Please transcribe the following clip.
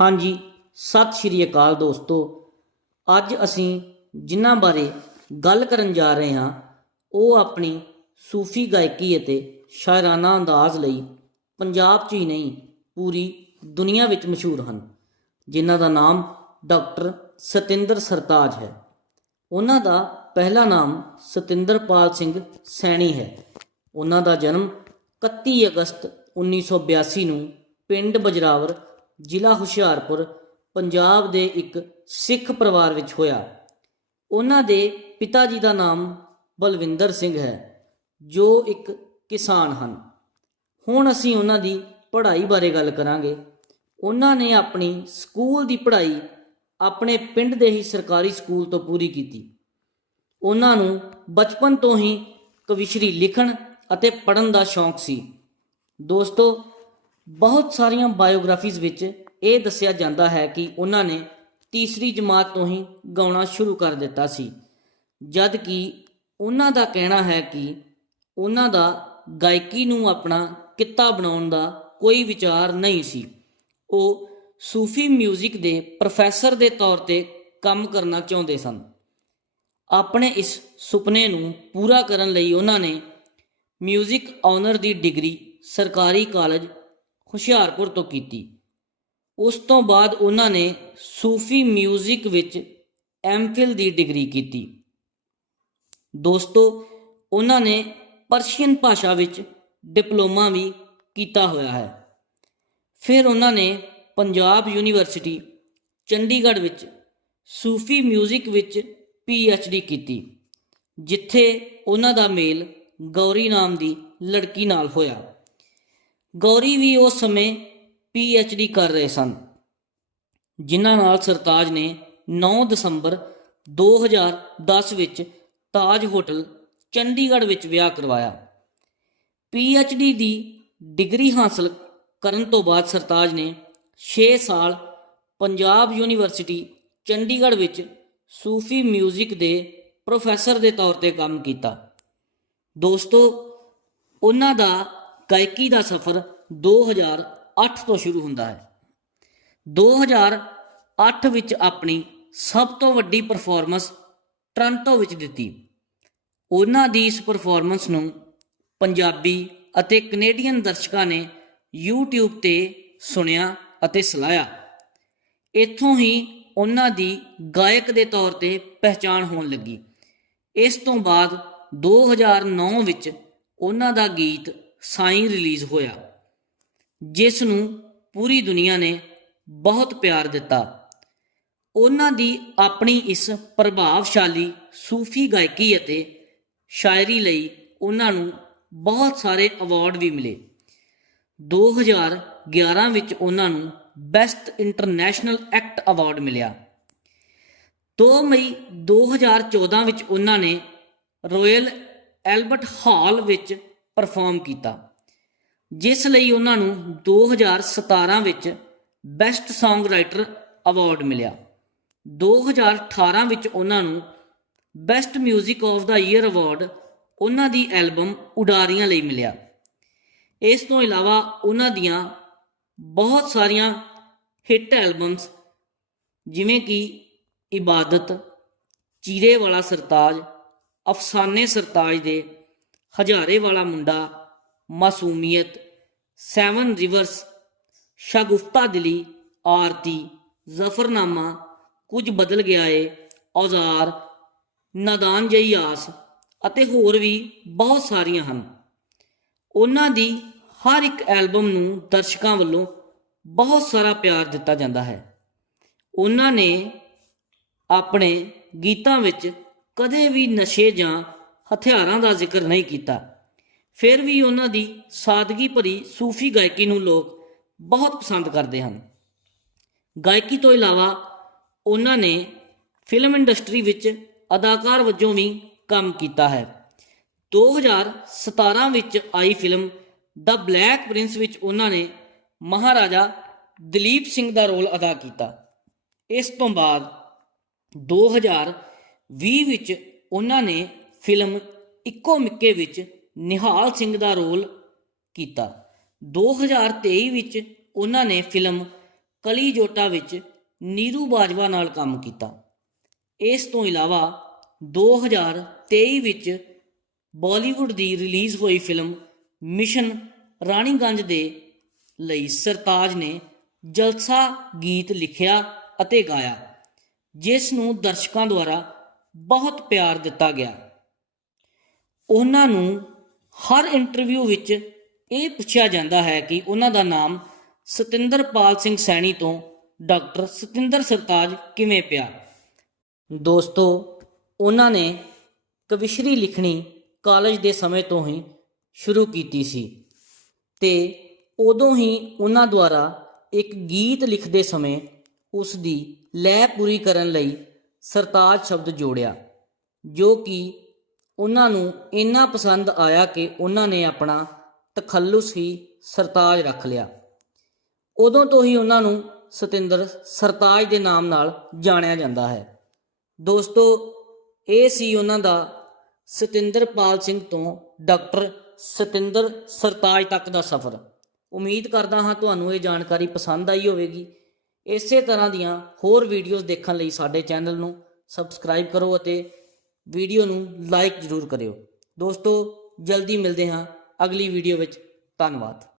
ਹਾਂਜੀ, ਸਤਿ ਸ਼੍ਰੀ ਅਕਾਲ ਦੋਸਤੋ। ਅੱਜ ਅਸੀਂ ਜਿਨ੍ਹਾਂ ਬਾਰੇ ਗੱਲ ਕਰਨ ਜਾ ਰਹੇ ਹਾਂ, ਉਹ ਆਪਣੀ ਸੂਫੀ ਗਾਇਕੀ ਅਤੇ ਸ਼ਾਇਰਾਨਾ ਅੰਦਾਜ਼ ਲਈ ਪੰਜਾਬ 'ਚ ਹੀ ਨਹੀਂ, ਪੂਰੀ ਦੁਨੀਆ ਵਿੱਚ ਮਸ਼ਹੂਰ ਹਨ, ਜਿਨ੍ਹਾਂ ਦਾ ਨਾਮ ਡਾਕਟਰ ਸਤਿੰਦਰ ਸਰਤਾਜ ਹੈ। ਉਹਨਾਂ ਦਾ ਪਹਿਲਾ ਨਾਮ ਸਤਿੰਦਰਪਾਲ ਸਿੰਘ ਸੈਣੀ ਹੈ। ਉਹਨਾਂ ਦਾ ਜਨਮ 31 ਅਗਸਤ 1982 ਨੂੰ ਪਿੰਡ ਬਜਰਾਵਰ ਜ਼ਿਲ੍ਹਾ ਹੁਸ਼ਿਆਰਪੁਰ, ਪੰਜਾਬ ਦੇ ਇੱਕ ਸਿੱਖ ਪਰਿਵਾਰ ਵਿੱਚ ਹੋਇਆ। ਉਹਨਾਂ ਦੇ ਪਿਤਾ ਜੀ ਦਾ ਨਾਮ ਬਲਵਿੰਦਰ ਸਿੰਘ ਹੈ, ਜੋ ਇੱਕ ਕਿਸਾਨ ਹਨ। ਹੁਣ ਅਸੀਂ ਉਹਨਾਂ ਦੀ ਪੜ੍ਹਾਈ ਬਾਰੇ ਗੱਲ ਕਰਾਂਗੇ। ਉਹਨਾਂ ਨੇ ਆਪਣੀ ਸਕੂਲ ਦੀ ਪੜ੍ਹਾਈ ਆਪਣੇ ਪਿੰਡ ਦੇ ਹੀ ਸਰਕਾਰੀ ਸਕੂਲ ਤੋਂ ਪੂਰੀ ਕੀਤੀ। ਉਹਨਾਂ ਨੂੰ ਬਚਪਨ ਤੋਂ ਹੀ ਕਵਿਸ਼ਰੀ ਲਿਖਣ ਅਤੇ ਪੜ੍ਹਨ ਦਾ ਸ਼ੌਂਕ ਸੀ। ਦੋਸਤੋ ਬਹੁਤ ਸਾਰੀਆਂ ਬਾਇਓਗ੍ਰਾਫੀਜ਼ ਵਿੱਚ ਇਹ ਦੱਸਿਆ ਜਾਂਦਾ ਹੈ ਕਿ ਉਹਨਾਂ ਨੇ ਤੀਸਰੀ ਜਮਾਤ ਤੋਂ ਹੀ ਗਾਉਣਾ ਸ਼ੁਰੂ ਕਰ ਦਿੱਤਾ ਸੀ ਜਦ ਕਿ ਉਹਨਾਂ ਦਾ ਕਹਿਣਾ ਹੈ ਕਿ ਉਹਨਾਂ ਦਾ ਗਾਇਕੀ ਨੂੰ ਆਪਣਾ ਕਿੱਤਾ ਬਣਾਉਣ ਦਾ ਕੋਈ ਵਿਚਾਰ ਨਹੀਂ ਸੀ ਉਹ ਸੂਫੀ 뮤직 ਦੇ ਪ੍ਰੋਫੈਸਰ ਦੇ ਤੌਰ ਤੇ ਕੰਮ ਕਰਨਾ ਚਾਹੁੰਦੇ ਸਨ ਆਪਣੇ ਇਸ ਸੁਪਨੇ ਨੂੰ ਪੂਰਾ ਕਰਨ ਲਈ ਉਹਨਾਂ ਨੇ 뮤직 ਆਨਰ ਦੀ ਡਿਗਰੀ ਸਰਕਾਰੀ ਕਾਲਜ ਹੁਸ਼ਿਆਰਪੁਰ ਤੋਂ ਕੀਤੀ ਉਸ ਤੋਂ ਬਾਅਦ ਉਹਨਾਂ ਨੇ ਸੂਫੀ 뮤직 ਵਿੱਚ ਐਮਫਿਲ ਦੀ ਡਿਗਰੀ ਕੀਤੀ ਦੋਸਤੋ ਉਹਨਾਂ ਨੇ ਪਰਸ਼ੀਅਨ ਭਾਸ਼ਾ ਵਿੱਚ ਡਿਪਲੋਮਾ ਵੀ ਕੀਤਾ ਹੋਇਆ ਹੈ ਫਿਰ ਉਹਨਾਂ ਨੇ ਪੰਜਾਬ ਯੂਨੀਵਰਸਿਟੀ ਚੰਡੀਗੜ੍ਹ ਵਿੱਚ ਸੂਫੀ 뮤직 ਵਿੱਚ ਡੀ ਕੀਤੀ ਜਿੱਥੇ ਉਹਨਾਂ ਦਾ ਮੇਲ ਗੌਰੀ ਨਾਮ ਦੀ ਲੜਕੀ ਨਾਲ ਹੋਇਆ ਗੌਰੀ ਵੀ ਉਸ ਸਮੇਂ ਡੀ ਕਰ ਰਹੇ ਸਨ, ਜਿਨ੍ਹਾਂ ਨਾਲ ਸਰਤਾਜ ਨੇ 9 ਦਸੰਬਰ 2010 ਵਿੱਚ ਤਾਜ ਹੋਟਲ ਚੰਡੀਗੜ੍ਹ ਵਿੱਚ ਵਿਆਹ ਕਰਵਾਇਆ। ਡੀ ਦੀ ਡਿਗਰੀ ਹਾਸਲ ਕਰਨ ਤੋਂ ਬਾਅਦ ਸਰਤਾਜ ਨੇ 6 ਸਾਲ ਪੰਜਾਬ ਯੂਨੀਵਰਸਿਟੀ ਚੰਡੀਗੜ੍ਹ ਵਿੱਚ ਸੂਫੀ 뮤직 ਦੇ ਪ੍ਰੋਫੈਸਰ ਦੇ ਤੌਰ ਤੇ ਕੰਮ ਕੀਤਾ। ਦੋਸਤੋ, ਉਹਨਾਂ ਦਾ ਗਾਇਕੀ ਦਾ ਸਫ਼ਰ 2008 ਤੋਂ ਸ਼ੁਰੂ ਹੁੰਦਾ ਹੈ। 2008 ਵਿੱਚ ਆਪਣੀ ਸਭ ਤੋਂ ਵੱਡੀ ਪਰਫਾਰਮੈਂਸ ਟ੍ਰਾਂਟੋ ਵਿੱਚ ਦਿੱਤੀ। ਉਹਨਾਂ ਦੀ ਇਸ ਪਰਫਾਰਮੈਂਸ ਨੂੰ ਪੰਜਾਬੀ ਅਤੇ ਕੈਨੇਡੀਅਨ ਦਰਸ਼ਕਾਂ ਨੇ YouTube ਤੇ ਸੁਣਿਆ ਅਤੇ ਸਲਾਹਿਆ ਇੱਥੋਂ ਹੀ ਉਹਨਾਂ ਦੀ ਗਾਇਕ ਦੇ ਤੌਰ ਤੇ ਪਹਿਚਾਣ ਹੋਣ ਲੱਗੀ। ਇਸ ਤੋਂ ਬਾਅਦ 2009 ਵਿੱਚ ਉਹਨਾਂ ਦਾ ਗੀਤ ਸਾਈਂ ਰਿਲੀਜ਼ ਹੋਇਆ। ਜਿਸ ਨੂੰ ਪੂਰੀ ਦੁਨੀਆ ਨੇ ਬਹੁਤ ਪਿਆਰ ਦਿੱਤਾ। ਉਹਨਾਂ ਦੀ ਆਪਣੀ ਇਸ ਪ੍ਰਭਾਵਸ਼ਾਲੀ ਸੂਫੀ ਗਾਇਕੀ ਅਤੇ ਸ਼ਾਇਰੀ ਲਈ ਉਹਨਾਂ ਨੂੰ ਬਹੁਤ ਸਾਰੇ ਅਵਾਰਡ ਵੀ ਮਿਲੇ। 2011 ਵਿੱਚ ਉਹਨਾਂ ਨੂੰ ਬੈਸਟ ਇੰਟਰਨੈਸ਼ਨਲ ਐਕਟ ਅਵਾਰਡ ਮਿਲਿਆ। 2 ਮਈ 2014 ਵਿੱਚ ਉਹਨਾਂ ਨੇ ਰਾਇਲ ਐਲਬਰਟ ਹਾਲ ਵਿੱਚ ਪਰਫਾਰਮ ਕੀਤਾ। ਜਿਸ ਲਈ ਉਹਨਾਂ ਨੂੰ 2017 ਵਿੱਚ ਬੈਸਟ Song ਰਾਈਟਰ ਅਵਾਰਡ ਮਿਲਿਆ 2018 ਵਿੱਚ ਉਹਨਾਂ ਨੂੰ ਬੈਸਟ 뮤직 ਆਫ ਦਾ ਈਅਰ ਅਵਾਰਡ ਉਹਨਾਂ ਦੀ ਐਲਬਮ ਉਡਾਰੀਆਂ ਲਈ ਮਿਲਿਆ। ਇਸ ਤੋਂ ਇਲਾਵਾ ਉਹਨਾਂ ਦੀਆਂ ਬਹੁਤ ਸਾਰੀਆਂ ਹਿੱਟ ਐਲਬਮਸ ਜਿਵੇਂ ਕਿ ਇਬਾਦਤ ਚੀਰੇ ਵਾਲਾ ਸਰਤਾਜ, ਅਫਸਾਨੇ ਸਰਤਾਜ ਦੇ ਹਜ਼ਾਰੇ ਵਾਲਾ ਮੁੰਡਾ ਮਾਸੂਮੀਅਤ, ਸੈਵਨ ਰਿਵਰਸ, ਸ਼ਗੁਫਤਾ ਦਿਲੀ ਆਰਤੀ, ਜ਼ਫਰਨਾਮਾ, ਕੁਝ ਬਦਲ ਗਿਆ ਏ, ਔਜ਼ਾਰ, ਨਾਦਾਨ ਜਈ ਆਸ ਅਤੇ ਹੋਰ ਵੀ ਬਹੁਤ ਸਾਰੀਆਂ ਹਨ। ਉਹਨਾਂ ਦੀ ਹਰ ਇੱਕ ਐਲਬਮ ਨੂੰ ਦਰਸ਼ਕਾਂ ਵੱਲੋਂ ਬਹੁਤ ਸਾਰਾ ਪਿਆਰ ਦਿੱਤਾ ਜਾਂਦਾ ਹੈ। ਉਹਨਾਂ ਨੇ ਆਪਣੇ ਗੀਤਾਂ ਵਿੱਚ ਕਦੇ ਵੀ ਨਸ਼ੇ ਜਾਂ ਹਥਿਆਰਾਂ ਦਾ ਜ਼ਿਕਰ ਨਹੀਂ ਕੀਤਾ। ਫਿਰ ਵੀ ਉਹਨਾਂ ਦੀ ਸਾਦਗੀ ਭਰੀ ਸੂਫੀ ਗਾਇਕੀ ਨੂੰ ਲੋਕ ਬਹੁਤ ਪਸੰਦ ਕਰਦੇ ਹਨ। ਗਾਇਕੀ ਤੋਂ ਇਲਾਵਾ ਉਹਨਾਂ ਨੇ ਫਿਲਮ ਇੰਡਸਟਰੀ ਵਿੱਚ ਅਦਾਕਾਰ ਵਜੋਂ ਵੀ ਕੰਮ ਕੀਤਾ ਹੈ। 2017 ਵਿੱਚ ਆਈ ਫਿਲਮ ਦਾ ਬਲੈਕ ਪ੍ਰਿੰਸ ਵਿੱਚ ਉਹਨਾਂ ਨੇ ਮਹਾਰਾਜਾ ਦਲੀਪ ਸਿੰਘ ਦਾ ਰੋਲ ਅਦਾ ਕੀਤਾ। ਇਸ ਤੋਂ ਬਾਅਦ 2020 ਵਿੱਚ ਉਹਨਾਂ ਨੇ ਫਿਲਮ ਇੱਕੋ ਮਿੱਕੇ ਵਿੱਚ ਨਿਹਾਲ ਸਿੰਘ ਦਾ ਰੋਲ ਕੀਤਾ। 2023 ਵਿੱਚ ਉਹਨਾਂ ਨੇ ਫਿਲਮ ਕਲੀ ਜੋਟਾ ਵਿੱਚ ਨੀਰੂ ਬਾਜਵਾ ਨਾਲ ਕੰਮ ਕੀਤਾ। ਇਸ ਤੋਂ ਇਲਾਵਾ 2023 ਵਿੱਚ ਬਾਲੀਵੁੱਡ ਦੀ ਰਿਲੀਜ਼ ਹੋਈ ਫਿਲਮ ਮਿਸ਼ਨ ਰਾਣੀਗੰਜ ਦੇ ਲਈ ਸਰਤਾਜ ਨੇ ਜਲਸਾ ਗੀਤ ਲਿਖਿਆ ਅਤੇ ਗਾਇਆ, ਜਿਸ ਨੂੰ ਦਰਸ਼ਕਾਂ ਦੁਆਰਾ ਬਹੁਤ ਪਿਆਰ ਦਿੱਤਾ ਗਿਆ। ਉਹਨਾਂ ਨੂੰ ਹਰ ਇੰਟਰਵਿਊ ਵਿੱਚ ਇਹ ਪੁੱਛਿਆ ਜਾਂਦਾ ਹੈ ਕਿ ਉਹਨਾਂ ਦਾ ਨਾਮ ਸਤਿੰਦਰਪਾਲ ਸਿੰਘ ਸੈਣੀ ਤੋਂ ਡਾਕਟਰ ਸਤਿੰਦਰ ਸਰਤਾਜ ਕਿਵੇਂ ਪਿਆ। ਦੋਸਤੋ, ਉਹਨਾਂ ਨੇ ਕਵਿਸ਼ਰੀ ਲਿਖਣੀ ਕਾਲਜ ਦੇ ਸਮੇਂ ਤੋਂ ਹੀ ਸ਼ੁਰੂ ਕੀਤੀ ਸੀ ਤੇ ਉਦੋਂ ਹੀ ਉਹਨਾਂ ਦੁਆਰਾ ਇੱਕ ਗੀਤ ਲਿਖਦੇ ਸਮੇਂ ਉਸ ਦੀ ਲੈ ਪੂਰੀ ਕਰਨ ਲਈ ਸਰਤਾਜ ਸ਼ਬਦ ਜੋੜਿਆ, ਜੋ ਕਿ ਉਹਨਾਂ ਨੂੰ ਇੰਨਾ ਪਸੰਦ ਆਇਆ ਕਿ ਉਹਨਾਂ ਨੇ ਆਪਣਾ ਤਖੱਲੁਸ ਹੀ ਸਰਤਾਜ ਰੱਖ ਲਿਆ। ਉਦੋਂ ਤੋਂ ਹੀ ਉਹਨਾਂ ਨੂੰ ਸਤਿੰਦਰ ਸਰਤਾਜ ਦੇ ਨਾਮ ਨਾਲ ਜਾਣਿਆ ਜਾਂਦਾ ਹੈ। ਦੋਸਤੋ, ਇਹ ਸੀ ਉਹਨਾਂ ਦਾ ਸਤਿੰਦਰਪਾਲ ਸਿੰਘ ਤੋਂ ਡਾਕਟਰ ਸਤਿੰਦਰ ਸਰਤਾਜ ਤੱਕ ਦਾ ਸਫ਼ਰ। ਉਮੀਦ ਕਰਦਾ ਹਾਂ ਤੁਹਾਨੂੰ ਇਹ ਜਾਣਕਾਰੀ ਪਸੰਦ ਆਈ ਹੋਵੇਗੀ। ਇਸੇ ਤਰ੍ਹਾਂ ਦੀਆਂ ਹੋਰ ਵੀਡੀਓਜ਼ ਦੇਖਣ ਲਈ ਸਾਡੇ ਚੈਨਲ ਨੂੰ ਸਬਸਕ੍ਰਾਈਬ ਕਰੋ ਅਤੇ ਵੀਡੀਓ ਨੂੰ ਲਾਈਕ ਜ਼ਰੂਰ ਕਰਿਓ। ਦੋਸਤੋ ਜਲਦੀ ਮਿਲਦੇ ਹਾਂ ਅਗਲੀ ਵੀਡੀਓ ਵਿੱਚ। ਧੰਨਵਾਦ।